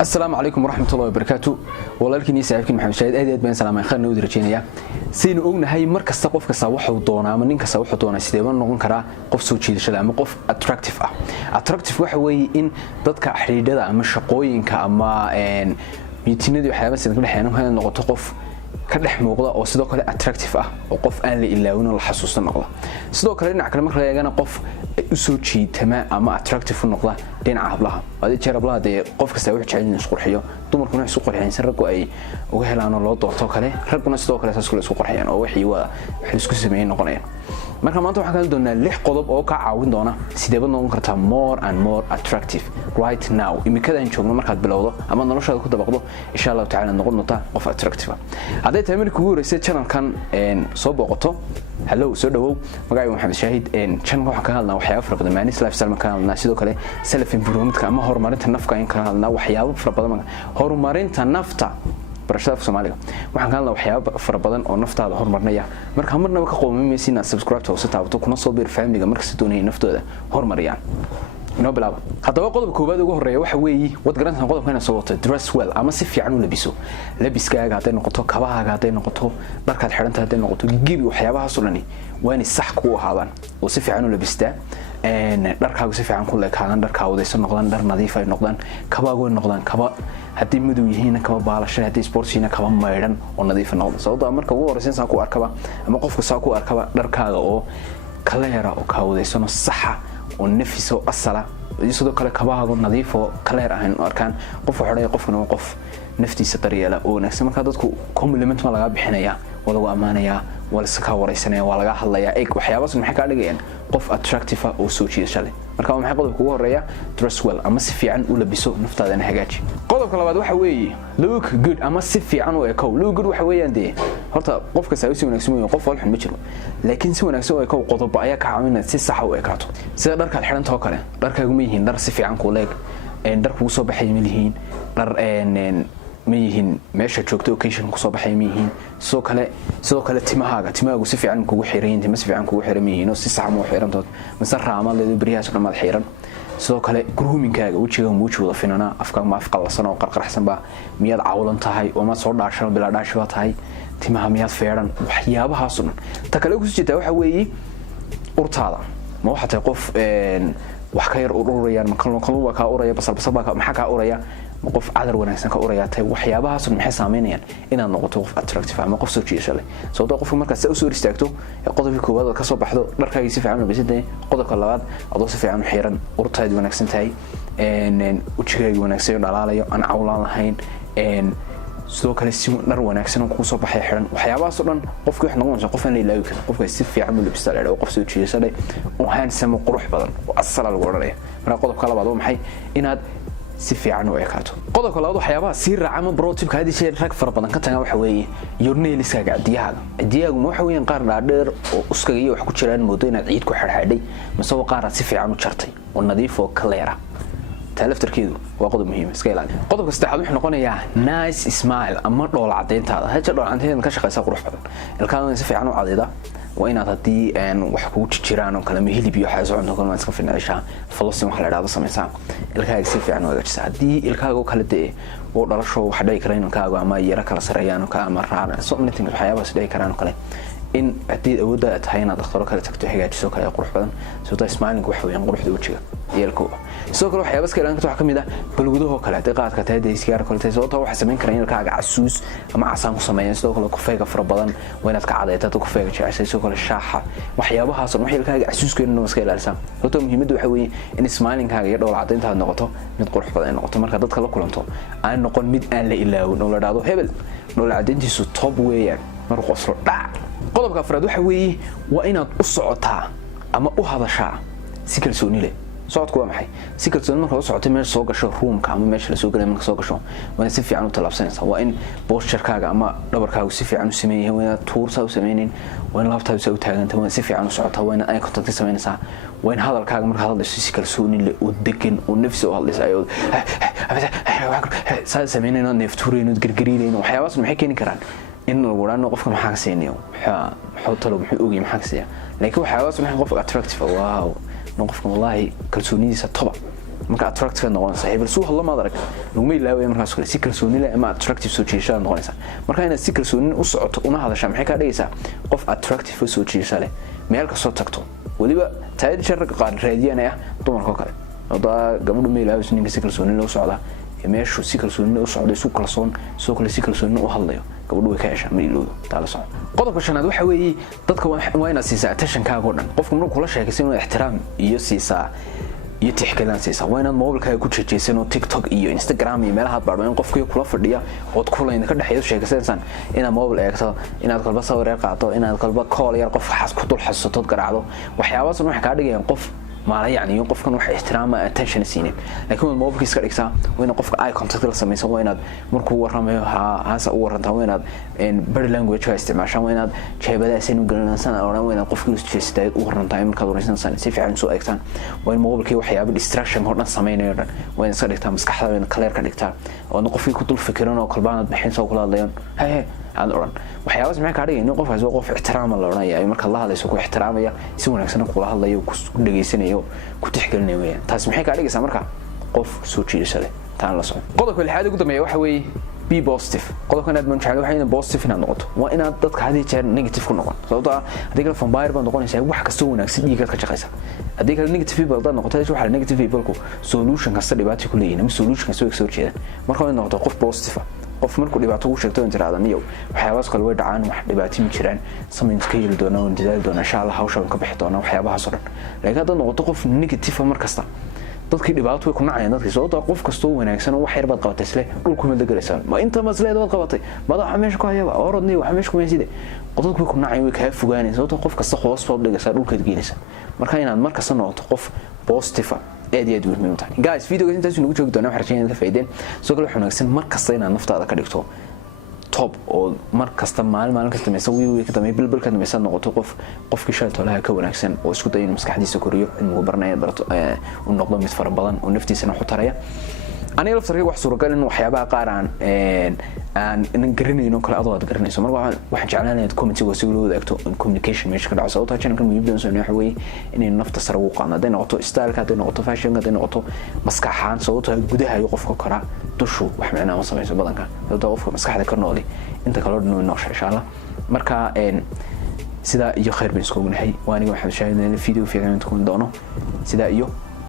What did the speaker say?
السلام عليكم ورحمة الله وبركاته والله لكن يسعدكم محمد شاهد أديت بين سلامة خلنا نودي رجينيا سين أقولنا هاي مركز تقف كسوح ودونا من إنك سوح ودونا سيدنا نقول كرا قف سوتشي لشلا مقف attractive attractive وحوي إن ضدك حريدة أما شقوين كأما إن بيتندي وحياة بس نقول حيانا هنا نقطة قف كدح موقضة أو صدق كله attractive وقف أن إلا ون الحسوس النقطة صدق كله نعكر مكلا يجانا قف سوتشي تمام أما attractive النقطة دين عهبلها هذه ترى بلا دي قف كسوي حاجين نسقر حيو دمر كنا نسقر حيين سرقوا أي وهلا أنا الله دورتو كله رجعنا صدق كله ساسكول نسقر حيين أو حيوا حنسكو سمين نقولين marka maanta waxaan kala doonaa 6 qodob oo ka caawin doona sidee baad noqon kartaa more and more attractive right now imikada aan joogno markaad bilowdo ama noloshaada ku dabaqdo insha Allah taala noqon doonta qof attractive haday tahay markii ugu horeysay channel-kan soo booqato hello soo dhawow magacaygu Maxamed Shaahid channel waxaan ka hadlaa waxyaabo fara badan maanis lifestyle ka hadlaa sidoo kale self improvement ama horumarinta nafta in ka hadlaa waxyaabo fara badan horumarinta nafta barashada Soomaaliga waxaan ka hadlaa waxyaabo fara badan oo naftaada horumarnaya marka marnaba ka qoomimaysiina subscribe to taabato kuna soo biir family-ga marka doonayay naftooda horumariyaan inoo bilaabo haddaba qodobka koowaad ugu horeeya waxa weeye wad garanaysan qodobkan soo wato dress well ama si fiican u labiso labiskaaga haday noqoto kabahaaga haday noqoto dharkaad xirantahay haday noqoto gibi waxyaabahaas oo dhani waa in sax ku ahaadaan oo si fiican u labistaa dharkaagu si fiican ku leekaadan dharkaagu wadaysan noqdaan dhar nadiif ay noqdaan kabaagu noqdaan kaba haddii madow yihiin kaba baalashay haddii sportsiina kaba maydhan oo nadiif noqdo sababtoo marka ugu horeysan saa ku arkaba ama qofka saa ku arkaba dharkaaga oo kala yara oo ka wadaysan saxa oo nafis oo asala sidoo kale kabaagu nadiif oo kala yar ahayn arkaan qof xoreey qofkana qof naftiisa daryeela oo wanaagsan marka dadku compliment ma laga bixinaya walagu amaanaya wala saka wareysanaya waa laga hadlaya eeg waxyaabaas maxay ka dhigayaan qof attractive oo soo jiidasho leh marka maxay qodobka ugu horeeya dress well ama si fiican u labiso naftaadana hagaaji qodobka labaad waxa weeye look good ama si fiican u ekow look good waxa weeyaan de horta qofka si wanaagsan weeyo qof walxun ma jiro laakiin si wanaagsan oo ekow qodob ayaa ka caawinaya si sax u ekaato sida dharka xiranta oo kale dharkaagu ma yihiin dhar si fiican ku leeg dharku soo baxay ma yihiin dhar ميهين ماشى جوكتو كيشن كوسو بحي ميهين سو كله تماغو si fiican kugu xireeyeen timas fiican kugu xireeyeen oo si sax ma xirantood masarra ama leedo bariyaas ma xiran soo kale grooming-kaaga wajiga muujuda finana afka ma afqalsan oo qarqarxsan ba miyad caawilan tahay oo ma soo dhaashan bila dhaasho tahay timaha miyad feeran waxyaabahaas ta kale ku sii waxa weeye urtaada ma waxa tahay qof wax ka yar ururayaan ma kaloo waa ka uraya basal baa maxaa ka uraya qof cadar wanaagsan ka urayatay waxyaabahaas maxay saameynayaan inaad noqoto qof attractive ama qof soo jiidasho leh sababtoo qofku marka soo soo istaagto qodobka koowaad ka soo baxdo dharkaaga si fiican u bisidee qodobka labaad adoo si fiican u xiran urtayd wanaagsan tahay wajigaaga wanaagsan dhalaalayo aan cawlaan lahayn sidoo kale si dhar wanaagsan ku soo baxay xiran waxyaabahaas oo dhan qofku wax noqonaysa qof aan la ilaawi karin qofka si fiican u labista leeyahay qof soo jiidasho leh oo handsome qurux badan oo asal lagu oranay marka qodobka labaad waa maxay inaad si fiican u ekaato qodobka labaad waxyaabaha si raacama prototype hadii shay rag fara badan ka tagaa waxa weeye yorneeliskaaga adiyaagu waxa weeyaan qaar dhaadheer oo uskaga iyo wax ku jiraan moodo inaad ciid ku xirxaadhay masoo qaar si fiican u jartay oo nadiif oo kaleera talaftarkeedu waa qodob muhiim iska ilaali qodobka saddexaad wuxuu noqonayaa nice smile ama dhool cadeyntaada haja dhool cadeynta ka shaqeysa qurux badan ilkaana si fiican u cadeeda waa inaad hadii wax ku jiraan oo kala hilib iyo xaas cunto kale iska fiicnaansha flossing wax la yiraahdo sameeysan ilkaaga si fiican u hagaajisa hadii ilkaaga kala dee oo dhalasho wax dhay kareen ilkaaga ama yara kala sareeyaan ka ama raana so many things waxyaabaha dhay karaan kale in hadii awoodda tahay inaad dhakhtar kale tagto hagaajiso kale qurux badan soo smiling wax weeyaan quruxda wajiga yeelko soo kale waxyaabaha iska ilaalinta wax kamid ah balwadaha kale qaadka tahay iskaar kale tahay soo wax sameyn kareen ilkaaga casuus ama casaan ku sameeyaan sidoo kale kufayga fara badan waynaad ka cadeeytaa kufayga jeceshay soo kale shaaxa waxyaabahaas oo ilkaaga casuuskeena iska ilaalisan horta muhiimadu waxa weeye in smiling-kaaga iyo dhowl cadeynta noqoto mid qurux badan noqoto marka dadka la kulanto aan noqon mid aan la ilaawin oo la dhaado hebel dhowl cadeyntiisu top weeyaan mar qoslo dhac qodobka afraad waxa weeye waa inaad u socotaa ama u hadashaa si kalsooni leh socodku waa maxay si kalsooni marka socotay meel soo gasho roomka ama meesha la soo galay marka soo gasho waa si fiican u talaabsanaysaa waa in posture-kaaga ama dhabarkaagu si fiican u sameeyay waa inaad tuursa u sameeyeen waa in laabtaadu soo taagantaa waa si fiican u socotaa waa in ay contact sameynaysaa waa in hadalkaaga marka hadlayso si kalsooni leh oo degan oo nafsi oo hadlayso saa sameynayna neeftuurayno gargariirayno waxyaabahaas maxay keeni karaan in lagu waraano qofka maxaa ka seenayo waxa talo muxuu ogi maxaa ka seenayo laakiin waxyaabahaas maxay qof attractive wow qofka wallahi kalsoonidiisa toba marka attractive noqonaysa hebel soo hadla ma adag laguma ilaawayo markaas kale si kalsooni leh ama attractive soo jiidashada noqonaysa marka inaad si kalsooni u socoto una hadashaa maxay ka dhigaysaa qof attractive soo jiidasho leh meel ka soo tagto waliba taayid sharka qaar raadiyanaya dumarka kale wada gabadhu ma ilaawayo ninka si kalsooni leh u socda meeshu si kalsooni leh u socdo isu kalsoon soo kale si kalsooni u hadlayo gabadhu way ka heshaa ma iloodo taala soo qodobka shanaad waxa weeye dadka waa inaad siisaa attention-kaaga oo dhan qofku markuu kula sheekaysan inuu ixtiraam iyo siisaa iyo tixgelin siisaa waa inaad mobilkaaga ku jeejeysan oo TikTok iyo Instagram iyo meelaha baadho in qofkii kula fadhiya oo kulan ka dhaxeeyo sheekaysan inaad mobil eegto inaad qalba sawir qaato inaad qalba call yar qof xas ku dul xasuusto garaacdo waxyaabahaas waxa ka dhigayaan qof maala yani qofkan wax ixtiraama attention siinay laakiin mobilkiisa ka dhigtaa weena qofka eye contact la sameeysan waa inaad markuu waramayo haasa u waranta waa inaad body language ka isticmaashaan waa inaad jeebadaas inuu garanaysan oo inaad qofka isku jeestaa u waranta markaad waraysan si fiican soo eegtaan waa in mobilkii waxyaabo distraction oo dhan sameeynaayo dhan waa in iska dhigtaa maskaxda clear ka dhigtaa oo qofkii ku dul fikiran oo qalbaanad bixin soo kula hadlayaan aan oran waxyaabaas maxay ka dhigayeen qofkaas oo qof ixtiraam la oranayo marka la hadlayso ku ixtiraamaya si wanaagsan kula hadlayo ku dhageysanayo ku tixgelinayo taas maxay ka dhigaysaa marka qof soo jiidasho leh taan la socon qodobka lixaad ugu dambeeya waxa weeye be positive qodobkan aad man jecel waxa inay positive inaad noqoto waa inaad dadka hadii jeer negative ku noqon sababtoo ah hadii kale vampire baan noqonaysaa wax kasta wanaagsan dhiiga ka shaqeysa hadii kale negative people dad noqoto waxa negative people ku solution kasta dhibaato ku leeyihiin ama solution kasta soo jeedaan marka ay noqoto qof positive qof markuu dhibaato u sheegto in tiraada niyow waxyaabahaas kale way dhacaan wax dhibaato ma jiraan samayn iska yiri doona oo didaal doona insha Allah hawsha ka bixi doona waxyaabahaas oo dhan laakiin hadda noqoto qof negative mar kasta dadkii dhibaato way ku nacayaan dadkii sababtoo qof kasta oo wanaagsan oo wax yar baad qabatay isla dhulku ma dagaraysan ma inta masleedo baad qabatay madaxa meesha ku hayaba orodnay wax meesha ku meeside qodobku ku nacay way ka fogaanaysaa sababtoo qof kasta hoos baad dhigaysaa dhulka gelinaysa marka inaad mar kasta noqoto qof positive aad iyo aad muhiim u tahay guys video intaas inuu joogi doona wax rajaynayaa ka faa'iideen soo kale waxa wanaagsan mar kasta inaad naftaada ka dhigto top oo mar kasta maalin kasta meesha wii ka damay bilbilka meesha noqoto qofkii shaqalaha ka wanaagsan oo isku day inuu maskaxdiisa koriyo inuu barnaamij barato uu noqdo mid fara badan oo naftiisana u taraya aniga laftarkay wax suuragal in waxyaabaha qaar aan garanayno kala aad garanayso marka waxaan jeclaan inaad comment si loo wadaagto communication meesha ka dhaco sababtoo channel kan muhiim soo waxa weeye inay nafta sare ugu qaadno haday noqoto style ka haday noqoto fashion ka haday noqoto maskaxaan sababtoo gudaha iyo qofka kara dushu wax macna ma sameeyso badanka sababtoo qofka maskaxda ka nooli inta kala dhino noosha insha Allah marka sida iyo khayr bin isku ognahay waaniga waxaan sheegnay video fiican inta ku doono sida iyo